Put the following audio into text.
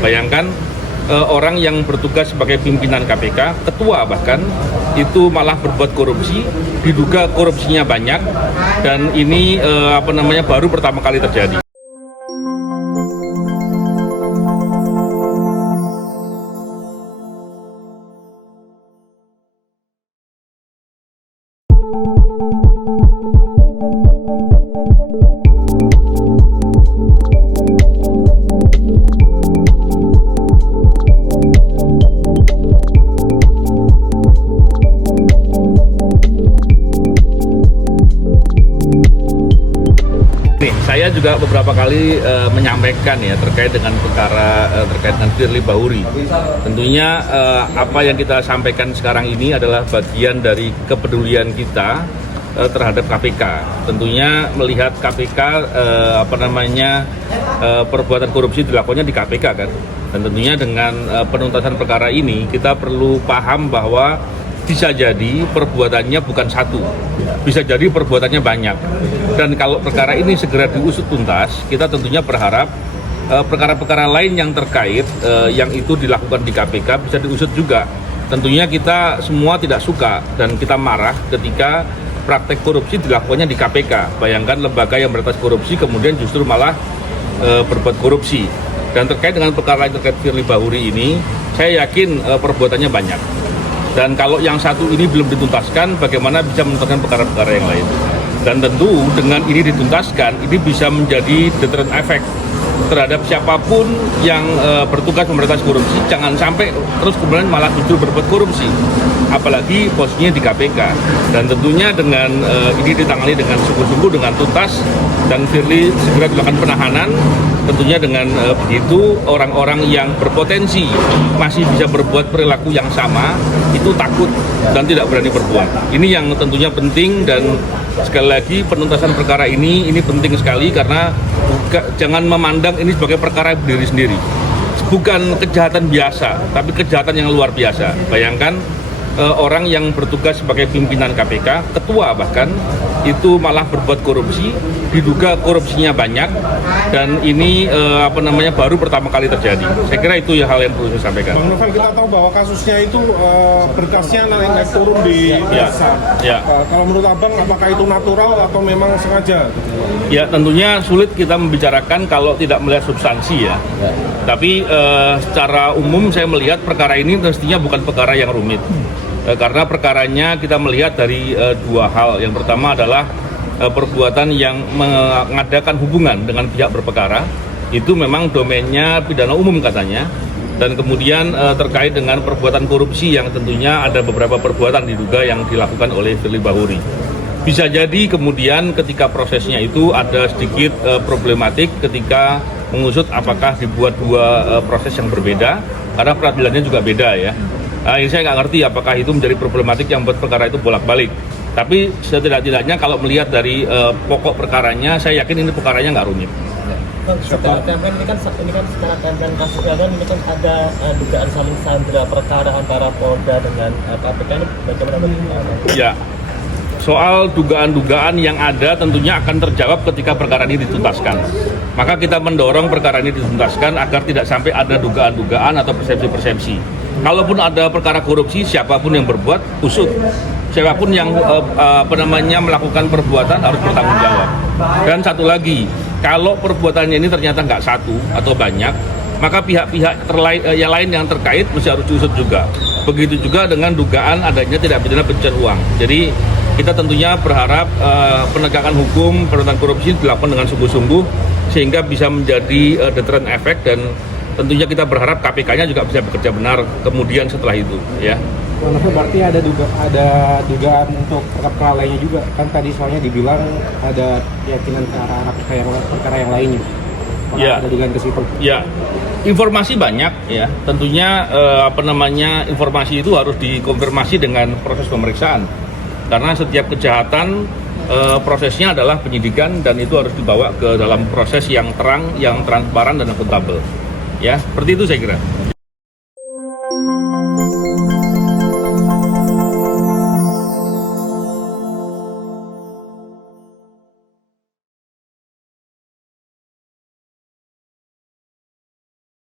Bayangkan orang yang bertugas sebagai pimpinan KPK, ketua bahkan, itu malah berbuat korupsi, diduga korupsinya banyak, dan ini baru pertama kali terjadi. Saya juga beberapa kali menyampaikan ya terkait dengan perkara terkait dengan Firly Bahuri. Tentunya apa yang kita sampaikan sekarang ini adalah bagian dari kepedulian kita terhadap KPK. Tentunya melihat KPK perbuatan korupsi dilakukannya di KPK kan. Dan tentunya dengan penuntasan perkara ini kita perlu paham bahwa bisa jadi perbuatannya bukan satu, bisa jadi perbuatannya banyak. Dan kalau perkara ini segera diusut tuntas, kita tentunya berharap perkara-perkara lain yang terkait yang itu dilakukan di KPK bisa diusut juga. Tentunya kita semua tidak suka dan kita marah ketika praktek korupsi dilakukannya di KPK. Bayangkan lembaga yang memberantas korupsi kemudian justru malah berbuat korupsi. Dan terkait dengan perkara lain terkait Firly Bahuri ini, saya yakin perbuatannya banyak. Dan kalau yang satu ini belum dituntaskan, bagaimana bisa menuntaskan perkara-perkara yang lain? Dan tentu dengan ini dituntaskan, ini bisa menjadi deterrent effect terhadap siapapun yang bertugas memberantas korupsi. Jangan sampai terus kemudian malah justru berbuat korupsi, apalagi posisinya di KPK. Dan tentunya dengan ini ditangani dengan sungguh-sungguh, dengan tuntas, dan Firly segera dilakukan penahanan. Tentunya dengan begitu orang-orang yang berpotensi masih bisa berbuat perilaku yang sama itu takut dan tidak berani berbuat. Ini yang tentunya penting, dan sekali lagi penuntasan perkara ini penting sekali karena jangan memandang ini sebagai perkara berdiri sendiri. Bukan kejahatan biasa, tapi kejahatan yang luar biasa. Bayangkan orang yang bertugas sebagai pimpinan KPK, ketua bahkan, itu malah berbuat korupsi, diduga korupsinya banyak, dan ini baru pertama kali terjadi. Saya kira itu ya hal yang perlu saya sampaikan. Bang Novel, kita tahu bahwa kasusnya itu berkasnya naik turun di desa. Ya. Kalau menurut Abang, apakah itu natural atau memang sengaja? Ya, tentunya sulit kita membicarakan kalau tidak melihat substansi ya. Tapi secara umum saya melihat perkara ini mestinya bukan perkara yang rumit. Karena perkaranya kita melihat dari dua hal. Yang pertama adalah perbuatan yang mengadakan hubungan dengan pihak berperkara, itu memang domainnya pidana umum katanya. Dan kemudian terkait dengan perbuatan korupsi yang tentunya ada beberapa perbuatan diduga yang dilakukan oleh Firly Bahuri. Bisa jadi kemudian ketika prosesnya itu ada sedikit problematik ketika mengusut apakah dibuat dua proses yang berbeda, karena peradilannya juga beda ya. Ini saya nggak ngerti apakah itu menjadi problematik yang membuat perkara itu bolak-balik. Tapi setidak-tidaknya kalau melihat dari pokok perkaranya, saya yakin ini perkaranya nggak rumit. Secara timeline ini kan secara timeline kasusnya kan ini kan ada dugaan saling sandera perkara antara Polda dengan KPK, ini bagaimana? Ya, soal dugaan-dugaan yang ada tentunya akan terjawab ketika perkara ini dituntaskan. Maka kita mendorong perkara ini dituntaskan agar tidak sampai ada dugaan-dugaan atau persepsi-persepsi. Kalaupun ada perkara korupsi, siapapun yang berbuat, usut. Siapapun yang melakukan perbuatan harus bertanggung jawab. Dan satu lagi, kalau perbuatannya ini ternyata nggak satu atau banyak, maka pihak-pihak yang lain yang terkait mesti harus diusut juga. Begitu juga dengan dugaan adanya tindak pidana pencucian uang. Jadi kita tentunya berharap penegakan hukum pemberantasan korupsi dilakukan dengan sungguh-sungguh sehingga bisa menjadi deterrent effect, dan tentunya kita berharap KPK-nya juga bisa bekerja benar kemudian setelah itu ya. Berarti ada dugaan untuk perkara lainnya juga, kan tadi soalnya dibilang ada keyakinan ke arah perkara yang lainnya. Ya. Ada dugaan ke situ. Ya, informasi banyak ya. Tentunya informasi itu harus dikonfirmasi dengan proses pemeriksaan. Karena setiap kejahatan prosesnya adalah penyidikan, dan itu harus dibawa ke dalam proses yang terang, yang transparan dan akuntabel. Ya, seperti itu saya kira.